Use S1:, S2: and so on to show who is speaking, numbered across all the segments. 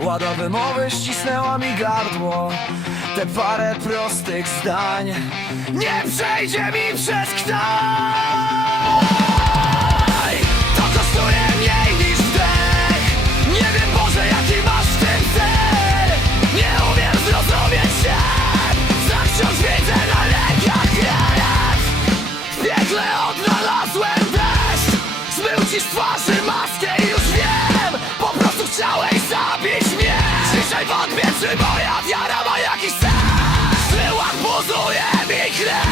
S1: Łada wymowy ścisnęła mi gardło. Te parę prostych zdań Nie przejdzie mi przez knaj To kosztuje mniej niż wdech Nie wiem Boże jaki masz w tym cel. Nie umiem zrozumieć się. Za wciąż widzę na lekach kierat W piekle odnalazłem deszcz. Zmył ci z twarzy maskę i już wiem. Po prostu chciałem Dzisiaj wątpię, czy moja wiara ma jakiś sens. W buzuje mi krew.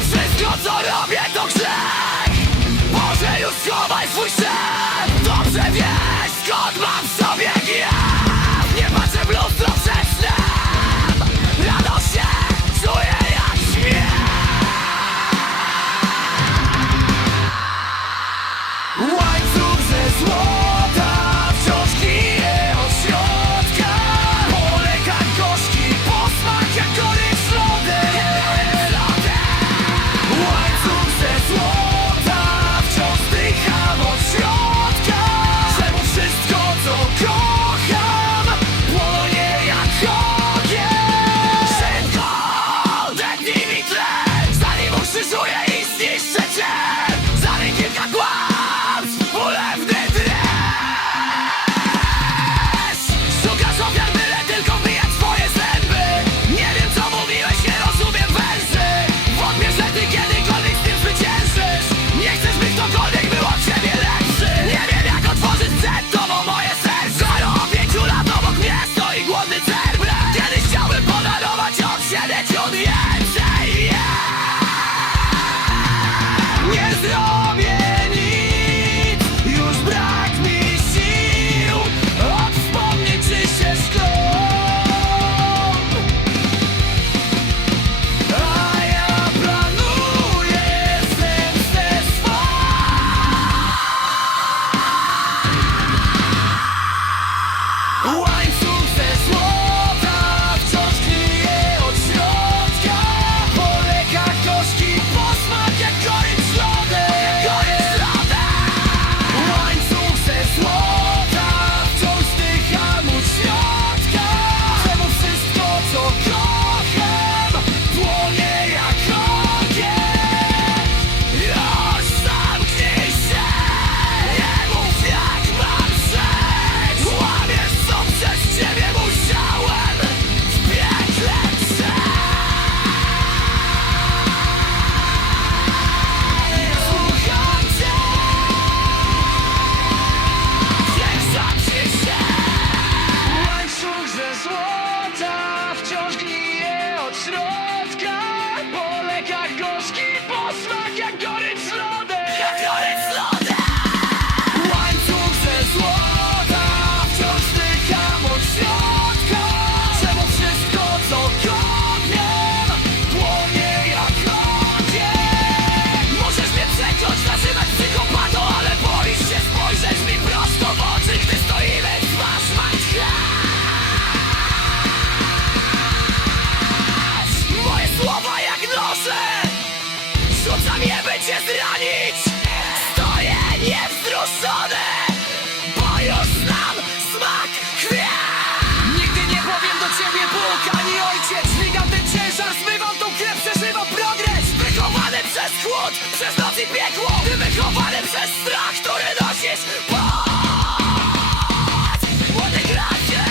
S1: Wszystko co robię to grzech. Może już schowaj swój sen. Dobrze wiem. znam smak chwiat. Nigdy nie powiem do ciebie Bóg ani ojciec. Dźwigam ten ciężar, zmywam tą krew, przeżywam progres. Wychowany przez chłód, przez noc i piekło. Ty wychowany przez strach, który nosisz. Patrz, młody Gracien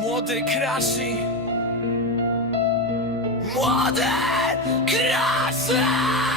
S1: Młody Krashi Młody! Yes!